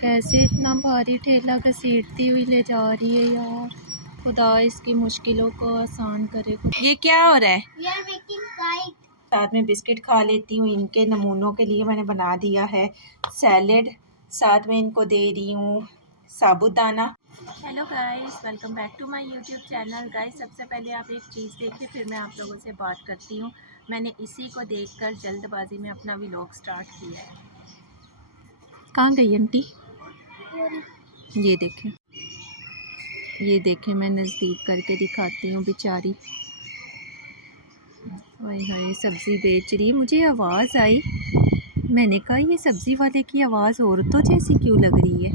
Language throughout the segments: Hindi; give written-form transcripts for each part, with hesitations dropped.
कैसे इतना भारी ठेला घसीटती हुई ले जा रही है यार। खुदा इसकी मुश्किलों को आसान करे। ये क्या हो रहा है? साथ में बिस्किट खा लेती हूँ। इनके नमूनों के लिए मैंने बना दिया है सैलेड, साथ में इनको दे रही हूँ sabudana. Hello guys, welcome back to my YouTube channel. Guys, सबसे पहले आप एक चीज़ देखिए, फिर मैं आप लोगों से बात करती हूँ। मैंने इसी को देखकर जल्दबाजी में अपना व्लॉग स्टार्ट किया है। कहाँ गई आंटी? ये देखें, मैं नज़दीक करके दिखाती हूँ। बेचारी हाय हाय सब्ज़ी बेच रही है। मुझे आवाज़ आई, मैंने कहा ये सब्ज़ी वाले की आवाज़ औरतों जैसी क्यों लग रही है।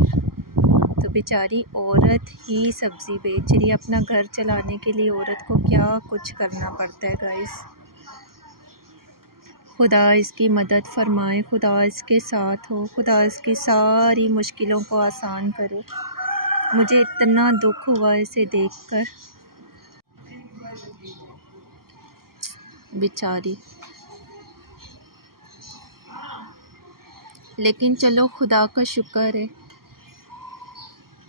तो बेचारी औरत ही सब्ज़ी बेच रही है। अपना घर चलाने के लिए औरत को क्या कुछ करना पड़ता है गाइस। खुदा इसकी मदद फरमाए, खुदा इसके साथ हो, खुदा इसकी सारी मुश्किलों को आसान करे। मुझे इतना दुख हुआ इसे देखकर, बेचारी। लेकिन चलो, खुदा का शुक्र है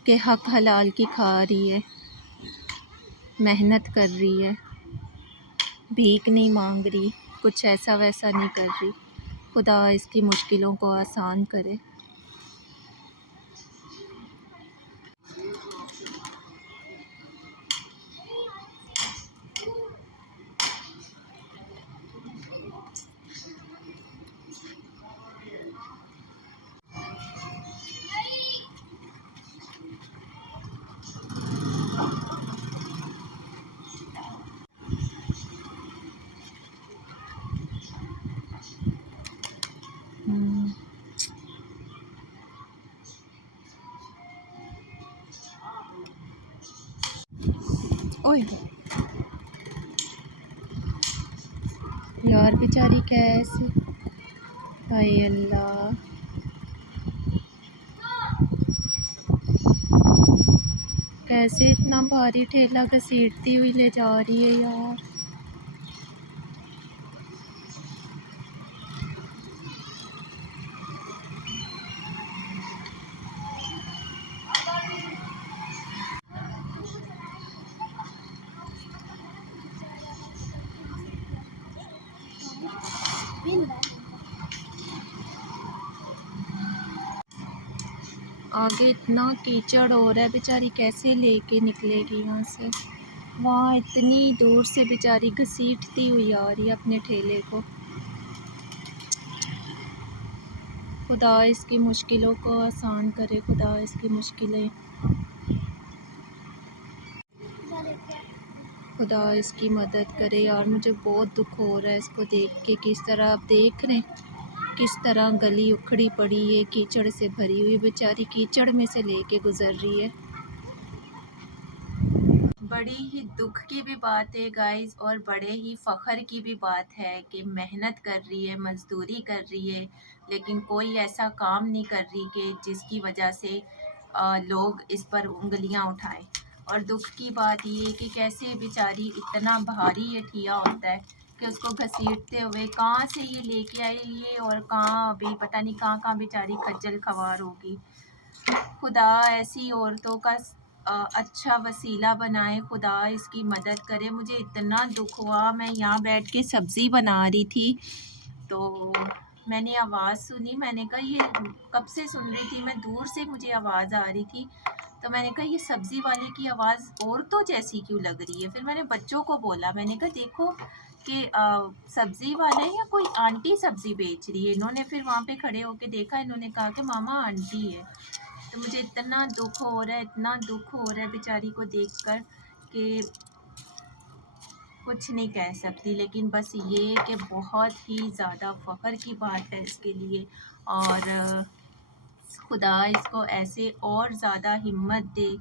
कि हक हलाल की खा रही है, मेहनत कर रही है, भीख नहीं मांग रही, कुछ ऐसा वैसा नहीं कर रही। खुदा इसकी मुश्किलों को आसान करे। ओए यार, बेचारी कैसे, हाय अल्लाह। कैसे इतना भारी ठेला घसीटती हुई ले जा रही है यार। आगे इतना कीचड़ हो रहा है, बेचारी कैसे लेके निकलेगी यहाँ से। वहाँ इतनी दूर से बेचारी घसीटती हुई आ रही है अपने ठेले को। खुदा इसकी मुश्किलों को आसान करे, खुदा इसकी मुश्किलें, खुदा इसकी मदद करे। यार मुझे बहुत दुख हो रहा है इसको देख के। किस तरह आप देख रहे हैं, किस तरह गली उखड़ी पड़ी है, कीचड़ से भरी हुई। बेचारी कीचड़ में से लेके गुजर रही है। बड़ी ही दुख की भी बात है गाइस, और बड़े ही फ़ख्र की भी बात है कि मेहनत कर रही है, मज़दूरी कर रही है, लेकिन कोई ऐसा काम नहीं कर रही कि जिसकी वजह से लोग इस पर उंगलियां उठाएं। और दुख की बात ये कि कैसे बेचारी, इतना भारी ये ठिया होता है कि उसको घसीटते हुए कहाँ से ये लेके आई ये, और कहाँ अभी पता नहीं कहाँ कहाँ बेचारी खज्जल खवार होगी। खुदा ऐसी औरतों का अच्छा वसीला बनाए, खुदा इसकी मदद करे। मुझे इतना दुख हुआ, मैं यहाँ बैठ के सब्ज़ी बना रही थी तो मैंने आवाज़ सुनी। मैंने कहा ये कब से सुन रही थी मैं, दूर से मुझे आवाज़ आ रही थी। तो मैंने कहा ये सब्ज़ी वाले की आवाज़ औरतों जैसी क्यों लग रही है। फिर मैंने बच्चों को बोला, मैंने कहा देखो कि सब्ज़ी वाला है या कोई आंटी सब्ज़ी बेच रही है। इन्होंने फिर वहाँ पे खड़े होके देखा, इन्होंने कहा कि मामा आंटी है। तो मुझे इतना दुख हो रहा है, इतना दुख हो रहा है बेचारी को देखकर कि कुछ नहीं कह सकती। लेकिन बस ये कि बहुत ही ज़्यादा फ़ख्र की बात है इसके लिए, और खुदा इसको ऐसे और ज़्यादा हिम्मत दे,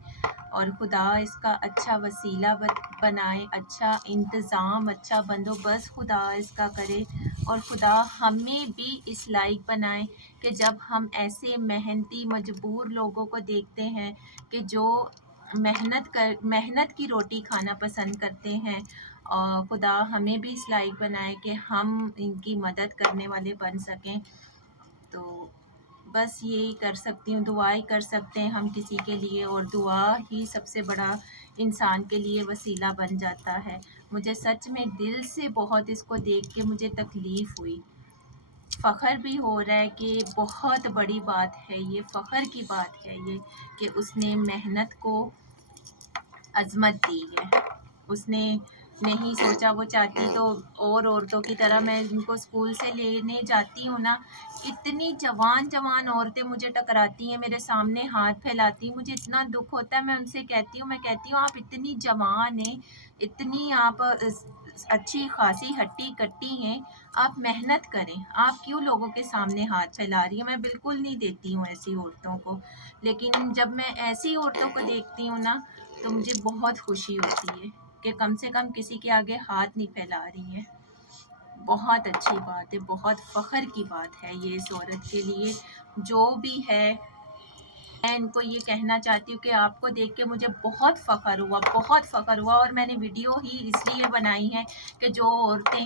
और खुदा इसका अच्छा वसीला बनाए, अच्छा इंतज़ाम, अच्छा बंदोबस्त खुदा इसका करे। और खुदा हमें भी इस लायक बनाए कि जब हम ऐसे मेहनती मजबूर लोगों को देखते हैं कि जो मेहनत की रोटी खाना पसंद करते हैं, और खुदा हमें भी इस लायक बनाए कि हम इनकी मदद करने वाले बन सकें। तो बस यही कर सकती हूँ, दुआ ही कर सकते हैं हम किसी के लिए, और दुआ ही सबसे बड़ा इंसान के लिए वसीला बन जाता है। मुझे सच में दिल से बहुत इसको देख के मुझे तकलीफ़ हुई, फ़ख्र भी हो रहा है कि बहुत बड़ी बात है ये, फ़ख्र की बात है ये कि उसने मेहनत को अज़मत दी है। उसने नहीं सोचा, वो चाहती तो और औरतों की तरह मैं उनको स्कूल से लेने जाती हूँ ना, इतनी जवान औरतें मुझे टकराती हैं, मेरे सामने हाथ फैलाती हैं, मुझे इतना दुख होता है। मैं उनसे कहती हूँ, आप इतनी जवान हैं, इतनी आप अच्छी खासी हट्टी कट्टी हैं, आप मेहनत करें, आप क्यों लोगों के सामने हाथ फैला रही हैं। मैं बिल्कुल नहीं देती हूँ ऐसी औरतों को, लेकिन जब मैं ऐसी औरतों को देखती हूँ ना, तो मुझे बहुत खुशी होती है कि कम से कम किसी के आगे हाथ नहीं फैला रही हैं। बहुत अच्छी बात है, बहुत फ़ख्र की बात है ये इस औरत के लिए। जो भी है, मैं इनको ये कहना चाहती हूँ कि आपको देख के मुझे बहुत फ़ख्र हुआ, और मैंने वीडियो ही इसलिए बनाई है कि जो औरतें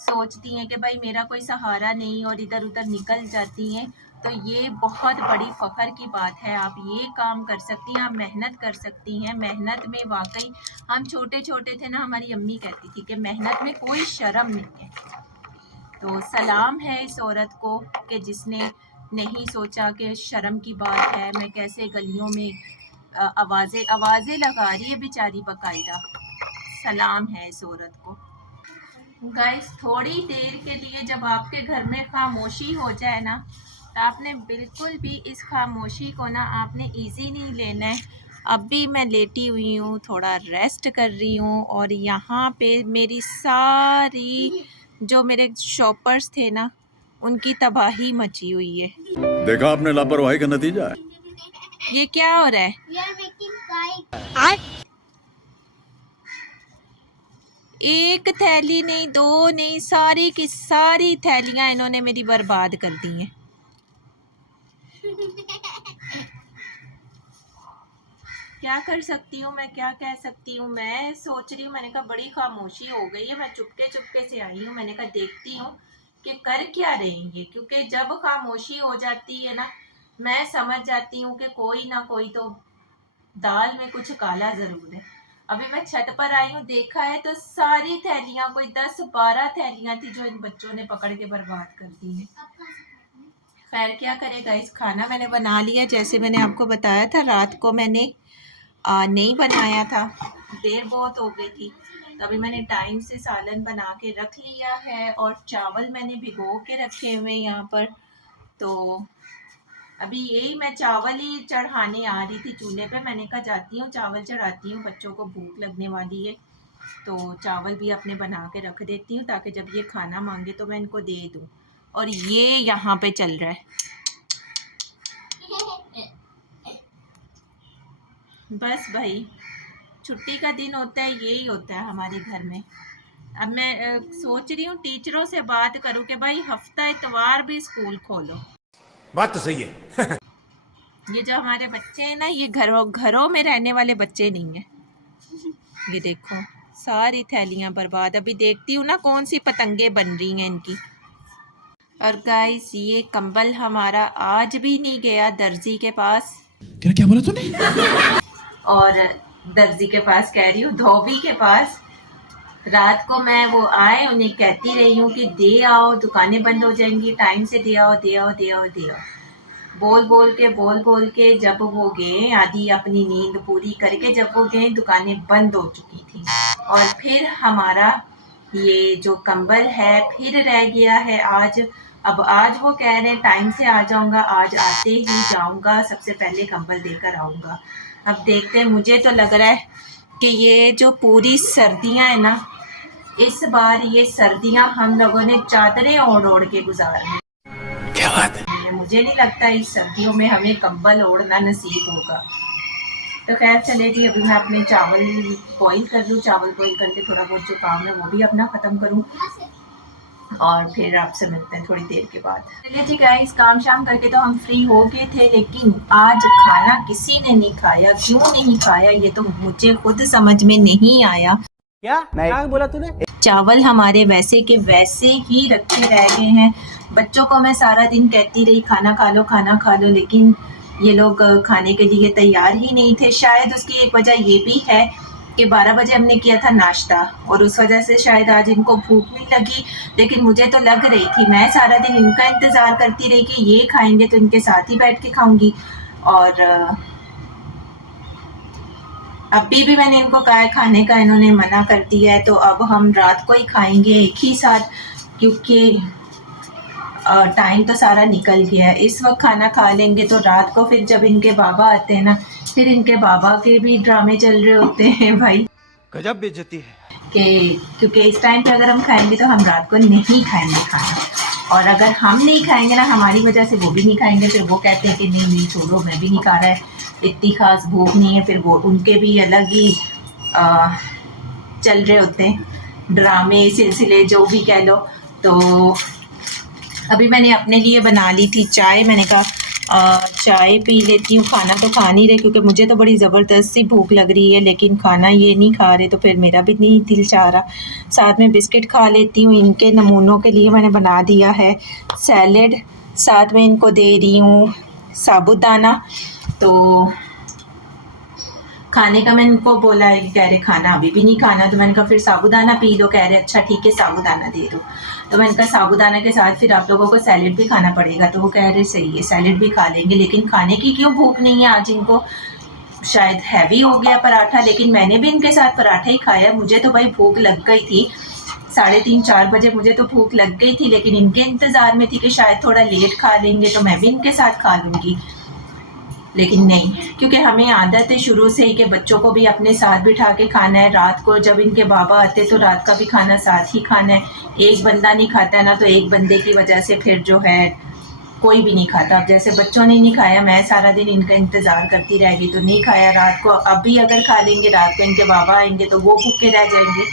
सोचती हैं कि भाई मेरा कोई सहारा नहीं और इधर-उधर निकल जाती हैं, तो ये बहुत बड़ी फ़ख्र की बात है। आप ये काम कर सकती हैं, आप मेहनत कर सकती हैं। मेहनत में वाक़ई हम छोटे-छोटे थे ना, हमारी अम्मी कहती थी कि मेहनत में कोई शर्म नहीं है। तो सलाम है इस औरत को कि जिसने नहीं सोचा कि शर्म की बात है, मैं कैसे गलियों में आवाज़ें लगा रही है बेचारी बाकायदा। सलाम है इस औरत को। गाइस, थोड़ी देर के लिए जब आपके घर में खामोशी हो जाए ना, तो आपने बिल्कुल भी इस खामोशी को ना आपने इजी नहीं लेना है। अब भी मैं लेटी हुई हूँ, थोड़ा रेस्ट कर रही हूँ, और यहाँ पे मेरी सारी जो मेरे शॉपर्स थे ना, उनकी तबाही मची हुई है। देखा आपने लापरवाही का नतीजा है। ये क्या हो रहा है? एक थैली नहीं, दो नहीं, सारी की सारी थैलियां इन्होंने मेरी बर्बाद कर दी हैं। क्या कर सकती हूँ मैं, क्या कह सकती हूँ। मैं सोच रही हूँ, मैंने कहा बड़ी खामोशी हो गई है, मैं चुपके से आई हूँ। मैंने कहा देखती हूँ कि कर क्या रहेंगे, क्योंकि जब खामोशी हो जाती है ना, मैं समझ जाती हूँ कि कोई ना कोई तो दाल में कुछ काला जरूर है। अभी मैं छत पर आई हूँ, देखा है तो सारी थैलियां, कोई 10-12 थैलियां थी जो इन बच्चों ने पकड़ के बर्बाद कर दी है। खैर क्या करेगा, इस खाना मैंने बना लिया, जैसे मैंने आपको बताया था। रात को मैंने नहीं बनाया था, देर बहुत हो गई थी, तो अभी मैंने टाइम से सालन बना के रख लिया है, और चावल मैंने भिगो के रखे हुए यहाँ पर। तो अभी यही मैं चावल ही चढ़ाने आ रही थी चूल्हे पे। मैंने कहा जाती हूँ चावल चढ़ाती हूँ, बच्चों को भूख लगने वाली है, तो चावल भी अपने बना के रख देती हूँ ताकि जब ये खाना मांगे तो मैं इनको दे दूँ। और ये यहाँ पे चल रहा है, बस भाई छुट्टी का दिन होता है, यही होता है हमारे घर में। अब मैं सोच रही हूँ टीचरों से बात करूँ कि भाई हफ्ता इतवार भी स्कूल खोलो। बात तो सही है। ये जो हमारे बच्चे हैं ना, ये घरों में रहने वाले बच्चे नहीं है। ये देखो सारी थैलियां बर्बाद। अभी देखती हूँ ना कौन सी पतंगे बन रही हैं इनकी। और गाइस, ये कंबल हमारा आज भी नहीं गया दर्जी के पास। क्या बोला तूने? और दर्जी के पास कह रही हूँ, धोबी के पास। रात को मैं वो आए, उन्हें कहती रही हूँ कि दे आओ, दुकानें बंद हो जाएंगी, टाइम से दे आओ दे आओ दे आओ दे आओ। बोल बोल के जब वो गए, आधी अपनी नींद पूरी करके जब वो गए, दुकानें बंद हो चुकी थी। और फिर हमारा ये जो कंबल है फिर रह गया है आज। अब आज वो कह रहे हैं टाइम से आ जाऊंगा, आज आते ही जाऊंगा, सबसे पहले कंबल देकर आऊंगा। अब देखते हैं, मुझे तो लग रहा है कि ये जो पूरी सर्दियां है ना, इस बार ये सर्दियां हम लोगों ने चादरें ओढ़ ओढ़ के गुजारनी। क्या बात है? मुझे नहीं लगता इस सर्दियों में हमें कंबल ओढ़ना नसीब होगा। तो खैर चले जी, अभी मैं अपने चावल बॉईल कर लूँ। चावल बॉईल करके थोड़ा बहुत जो काम है वो भी अपना ख़त्म करूँ, और फिर आपसे मिलते हैं थोड़ी देर के बाद। चलिए जी गाइस, काम शाम करके तो हम फ्री हो गए थे, लेकिन आज खाना किसी ने नहीं खाया। क्यों नहीं खाया ये तो मुझे खुद समझ में नहीं आया। क्या बोला तूने? चावल हमारे वैसे के वैसे ही रखे रह गए हैं। बच्चों को मैं सारा दिन कहती रही खाना खा लो, लेकिन ये लोग खाने के लिए तैयार ही नहीं थे। शायद उसकी एक वजह ये भी है कि 12 बजे हमने किया था नाश्ता और उस वजह से शायद आज इनको भूख नहीं लगी, लेकिन मुझे तो लग रही थी। मैं सारा दिन इनका इंतज़ार करती रही कि ये खाएंगे तो इनके साथ ही बैठ के खाऊंगी। और अभी भी मैंने इनको कहा है खाने का, इन्होंने मना कर दिया है। तो अब हम रात को ही खाएंगे एक ही साथ, क्योंकि टाइम तो सारा निकल गया है। इस वक्त खाना खा लेंगे तो रात को फिर जब इनके बाबा आते हैं ना, फिर इनके बाबा के भी ड्रामे चल रहे होते हैं भाई, गजब बेइज्जती है कि क्योंकि इस टाइम पे अगर हम खाएंगे तो हम रात को नहीं खाएंगे खाना, और अगर हम नहीं खाएंगे ना हमारी वजह से वो भी नहीं खाएंगे। फिर वो कहते हैं कि नहीं नहीं छोड़ो, मैं भी नहीं खा रहा है, इतनी खास भूख नहीं है। फिर वो उनके भी अलग ही चल रहे होते हैं ड्रामे सिलसिले, जो भी कह लो। तो अभी मैंने अपने लिए बना ली थी चाय। मैंने कहा चाय पी लेती हूँ, खाना तो खा नहीं रहे क्योंकि मुझे तो बड़ी ज़बरदस्त सी भूख लग रही है, लेकिन खाना ये नहीं खा रहे तो फिर मेरा भी नहीं दिल चाह रहा। साथ में बिस्किट खा लेती हूँ। इनके नमूनों के लिए मैंने बना दिया है सैलेड, साथ में इनको दे रही हूँ साबुदाना। तो खाने का मैंने इनको बोला है कि कह रहे खाना अभी भी नहीं खाना, तो मैंने कहा फिर साबुदाना पी लो। कह रहे अच्छा ठीक है साबुदाना दे दो। तो मैंने कहा साबुदाना के साथ फिर आप लोगों को सैलेड भी खाना पड़ेगा। तो वो कह रहे सही है सैलेड भी खा लेंगे, लेकिन खाने की क्यों भूख नहीं है आज इनको। शायद हैवी हो गया पराठा, लेकिन मैंने भी इनके साथ पराठा ही खाया। मुझे तो भाई भूख लग गई थी, 3:30-4 बजे मुझे तो भूख लग गई थी, लेकिन इनके इंतज़ार में थी कि शायद थोड़ा लेट खा लेंगे तो मैं भी इनके साथ खा लूँगी। लेकिन नहीं, क्योंकि हमें आदत है शुरू से ही कि बच्चों को भी अपने साथ बिठा के खाना है। रात को जब इनके बाबा आते तो रात का भी खाना साथ ही खाना है। एक बंदा नहीं खाता है ना, तो एक बंदे की वजह से फिर जो है कोई भी नहीं खाता। अब जैसे बच्चों ने नहीं खाया, मैं सारा दिन इनका इंतज़ार करती रह गई तो नहीं खाया रात को। अब भी अगर खा लेंगे, रात को इनके बाबा आएंगे तो वो भूखे रह जाएंगे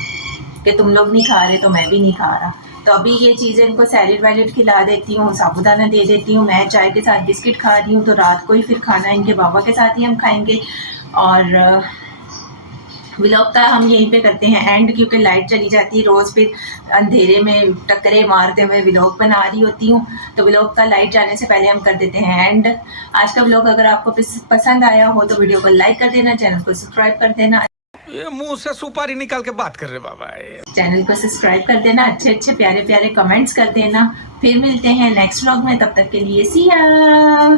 कि तुम लोग नहीं खा रहे तो मैं भी नहीं खा रहा। तो अभी ये चीज़ें इनको सैलेड वैलेड खिला देती हूँ, साबुदाना दे देती हूँ। मैं चाय के साथ बिस्किट खा रही हूँ, तो रात को ही फिर खाना इनके बाबा के साथ ही हम खाएंगे। और व्लॉग का हम यहीं पे करते हैं एंड, क्योंकि लाइट चली जाती है रोज़, फिर अंधेरे में टक्करे मारते हुए व्लॉग बना रही होती हूँ। तो व्लॉग का लाइट जाने से पहले हम कर देते हैं एंड। आज का व्लॉग अगर आपको पसंद आया हो तो वीडियो को लाइक कर देना, चैनल को सब्सक्राइब कर देना। ये मुंह से सुपारी निकाल के बात कर रहे बाबा। चैनल को सब्सक्राइब कर देना, अच्छे प्यारे कमेंट्स कर देना। फिर मिलते हैं नेक्स्ट व्लॉग में, तब तक के लिए सी या।